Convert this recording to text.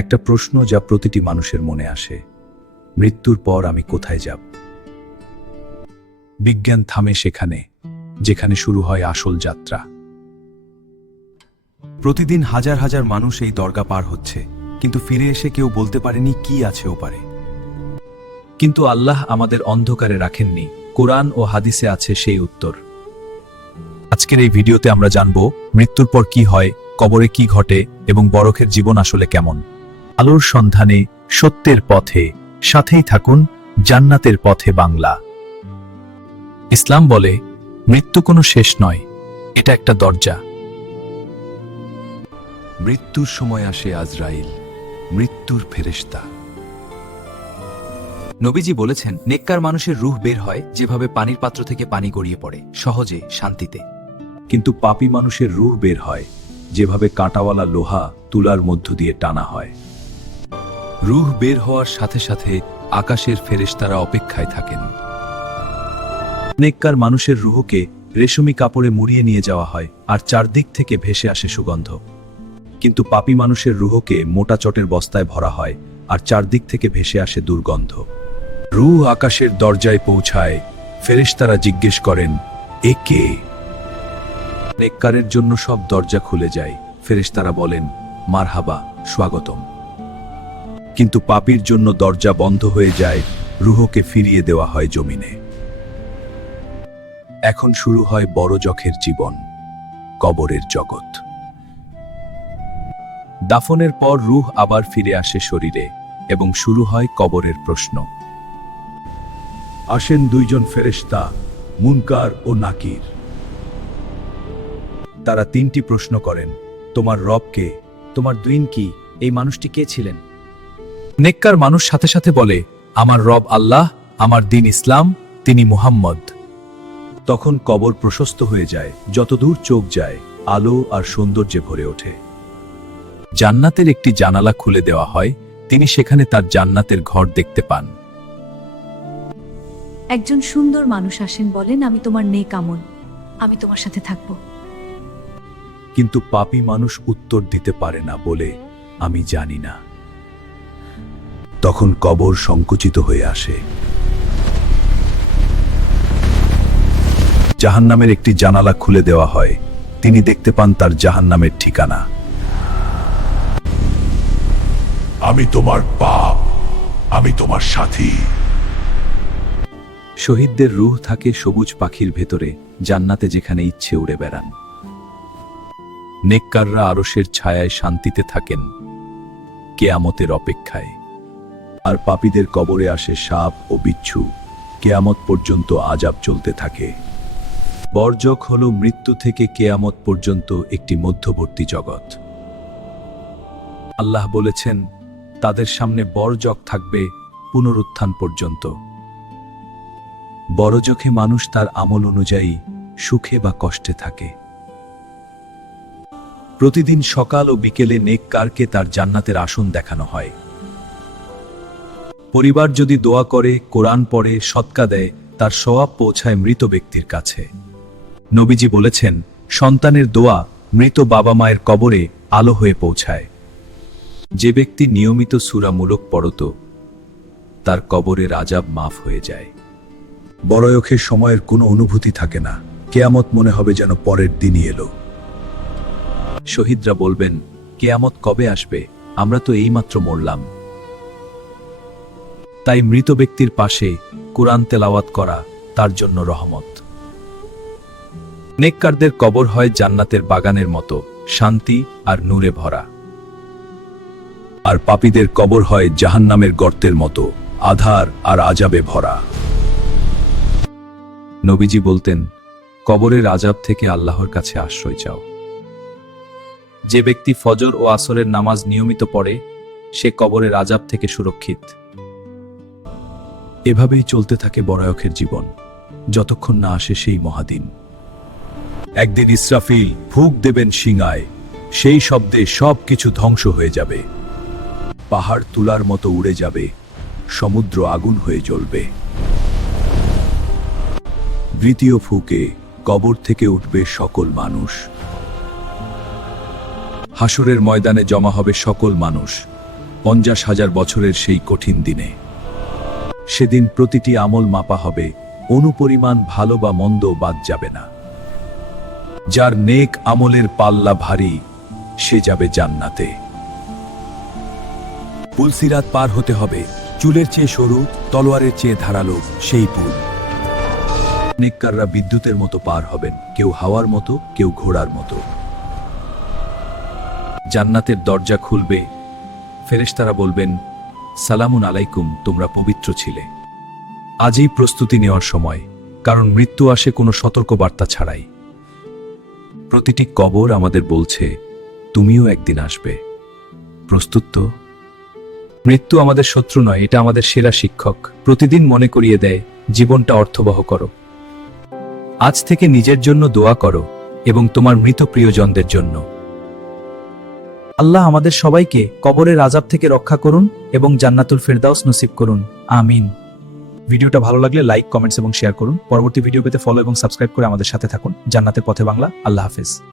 একটা প্রশ্ন যা প্রতিটি মানুষের মনে আসে, মৃত্যুর পর আমি কোথায় যাব? বিজ্ঞান থামে সেখানে যেখানে শুরু হয় আসল যাত্রা। প্রতিদিন হাজার হাজার মানুষ এই দরগা পার হচ্ছে, কিন্তু ফিরে এসে কেউ বলতে পারেনি কি আছে ওপারে। কিন্তু আল্লাহ আমাদের অন্ধকারে রাখেননি, কোরআন ও হাদিসে আছে সেই উত্তর। আজকের এই ভিডিওতে আমরা জানব মৃত্যুর পর কি হয়, কবরে কি ঘটে এবং বরখের জীবন আসলে কেমন। আলোর সন্ধানে, সত্যের পথে, সাথেই থাকুন জান্নাতের পথে বাংলা। ইসলাম বলে মৃত্যু কোনো শেষ নয়, এটা একটা দরজা। মৃত্যুর সময় আসে আজরাইল, মৃত্যুর ফেরেশতা। নবীজি বলেছেন, নেককার মানুষের রূহ বের হয় যেভাবে পানির পাত্র থেকে পানি গড়িয়ে পড়ে, সহজে, শান্তিতে। কিন্তু পাপী মানুষের রূহ বের হয় যেভাবে কাঁটাওয়ালা লোহা তুলার মধ্য দিয়ে টানা হয়। রূহ বের হওয়ার সাথে সাথে আকাশের ফেরেশতারা অপেক্ষায় থাকেন। নেককার মানুষের রূহকে রেশমি কাপড়ে মুড়িয়ে নিয়ে যাওয়া হয় আর চারদিক থেকে ভেসে আসে সুগন্ধ। কিন্তু পাপী মানুষের রূহকে মোটা চটের বস্তায় ভরা হয় আর চারদিক থেকে ভেসে আসে দুর্গন্ধ। রূহ আকাশের দরজায় পৌঁছায়, ফেরেশতারা জিজ্ঞেস করেন, এ কে? নেককারের জন্য সব দরজা খুলে যায়, ফেরেশতারা বলেন, মারহাবা, স্বাগতম। কিন্তু পাপীর জন্য দরজা বন্ধ হয়ে যায়, রূহকে ফিরিয়ে দেওয়া হয় জমিনে। এখন শুরু হয় বড় জখের জীবন, কবরের জগৎ। দাফনের পর রূহ আবার ফিরে আসে শরীরে এবং শুরু হয় কবরের প্রশ্ন। আসেন দুইজন ফেরেশতা, মুনকার ও নাকির। তারা তিনটি প্রশ্ন করেন, তোমার রব কে? তোমার দিন কি? এই মানুষটি কে ছিলেন? নেককার মানুষ সাথে সাথে বলে, আমার রব আল্লাহ, আমার দিন ইসলাম, তিনি মুহাম্মদ। তখন কবর প্রশস্ত হয়ে যায়, যতদূর চোখ যায় আলো আর সৌন্দর্যে ভরে ওঠে। জান্নাতের একটি জানালা খুলে দেওয়া হয়, তিনি সেখানে তার জান্নাতের ঘর দেখতে পান। একজন সুন্দর মানুষ আসেন, বলেন, আমি তোমার নেক আমল, আমি তোমার সাথে থাকব। কিন্তু পাপী মানুষ উত্তর দিতে পারে না, বলে, আমি জানি না। তখন কবর সংকুচিত হয়ে আসে। জাহান্নামের একটি জানালা খুলে দেওয়া হয়, তিনি দেখতে পান তার জাহান্নামের ঠিকানা। আমি তোমার পাপ, আমি তোমার সাথী। শহীদদের রূহ থাকে সবুজ পাখির ভেতরে, জান্নাতে যেখানে ইচ্ছে উড়ে বেড়ান। নেককাররা আরশের ছায়ায় শান্তিতে থাকেন, কেয়ামতের অপেক্ষায়। আর পাপীদের কবরে আসে সাপ ও বিচ্ছু, কেয়ামত পর্যন্ত আযাব চলতে থাকে। বরজখ হল মৃত্যু থেকে কেয়ামত পর্যন্ত একটি মধ্যবর্তী জগৎ। আল্লাহ বলেছেন, তাদের সামনে বরজখ থাকবে পুনরুত্থান পর্যন্ত। বরজখে মানুষ তার আমল অনুযায়ী সুখে বা কষ্টে থাকে। প্রতিদিন সকাল ও বিকেলে নেককারকে তার জান্নাতের আসন দেখানো হয়। পরিবার যদি দোয়া করে, কোরআন পড়ে, সদকা দেয়, তার সওয়াব পৌঁছায় মৃত ব্যক্তির কাছে। নবীজি বলেছেন, সন্তানের দোয়া মৃত বাবা মায়ের কবরে আলো হয়ে পৌঁছায়। যে ব্যক্তি নিয়মিত সূরামূলক পড়ত, তার কবরের আযাব মাফ হয়ে যায়। বড়য়খের সময়ের কোনো অনুভূতি থাকে না, কেয়ামত মনে হবে যেন পরের দিনই এলো। শহীদরা বলবেন, কেয়ামত কবে আসবে? আমরা তো এইমাত্র মরলাম। তাই মৃত ব্যক্তির পাশে কুরআন তেলাওয়াত করা তার জন্য রহমত। নেককারদের কবর হয় জান্নাতের বাগানের মতো, শান্তি আর নূরে ভরা। আর পাপীদের কবর হয় জাহান্নামের গর্তের মতো, আধার আর আযাবে ভরা। নবীজি বলতেন, কবরের আযাব থেকে আল্লাহর কাছে আশ্রয় চাও। যে ব্যক্তি ফজর ও আসরের নামাজ নিয়মিত পড়ে, সে কবরের আযাব থেকে সুরক্ষিত। এভাবেই চলতে থাকে বড়য়খের জীবন, যতক্ষণ না আসে সেই মহাদিন। একদিন ইসরাফিল ফুঁক দেবেন শিঙায়, সেই শব্দে সব কিছু ধ্বংস হয়ে যাবে। পাহাড় তুলার মতো উড়ে যাবে, সমুদ্র আগুন হয়ে জ্বলবে। দ্বিতীয় ফুঁকে কবর থেকে উঠবে সকল মানুষ। হাসরের ময়দানে জমা হবে সকল মানুষ, 50,000 বছরের সেই কঠিন দিনে। সেদিন প্রতিটি আমল মাপা হবে, অনুপরিমাণ ভালো বা মন্দ বাদ যাবে না। যার নেক আমলের পাল্লা ভারী, সে যাবে জান্নাতে। পুলসিরাত পার হতে হবে, চুলের চেয়ে সরু, তলোয়ারের চেয়ে ধারালো সেই পুল। নেককাররা বিদ্যুতের মতো পার হবেন, কেউ হাওয়ার মতো, কেউ ঘোড়ার মতো। জান্নাতের দরজা খুলবে, ফেরেশতারা বলবেন, সালামুন আলাইকুম, তোমরা পবিত্র ছিলে। আজই প্রস্তুতি নেওয়ার সময়, কারণ মৃত্যু আসে কোনো সতর্কবার্তা ছাড়াই। প্রতিটি কবর আমাদের বলছে, তুমিও একদিন আসবে। প্রস্তুত তো? মৃত্যু আমাদের শত্রু নয়, এটা আমাদের সেরা শিক্ষক। প্রতিদিন মনে করিয়ে দেয়, জীবনটা অর্থবহ করো। আজ থেকে নিজের জন্য দোয়া করো এবং তোমার মৃত প্রিয়জনদের জন্য। আল্লাহ আমাদের সবাইকে কবরের আযাব থেকে রক্ষা করুন এবং জান্নাতুল ফেরদাউস নসিব করুন, আমিন। ভিডিওটা ভালো লাগলে লাইক, কমেন্টস এবং শেয়ার করুন। পরবর্তী ভিডিও পেতে ফলো এবং সাবস্ক্রাইব করে আমাদের সাথে থাকুন। জান্নাতের পথে বাংলা। আল্লাহ হাফেজ।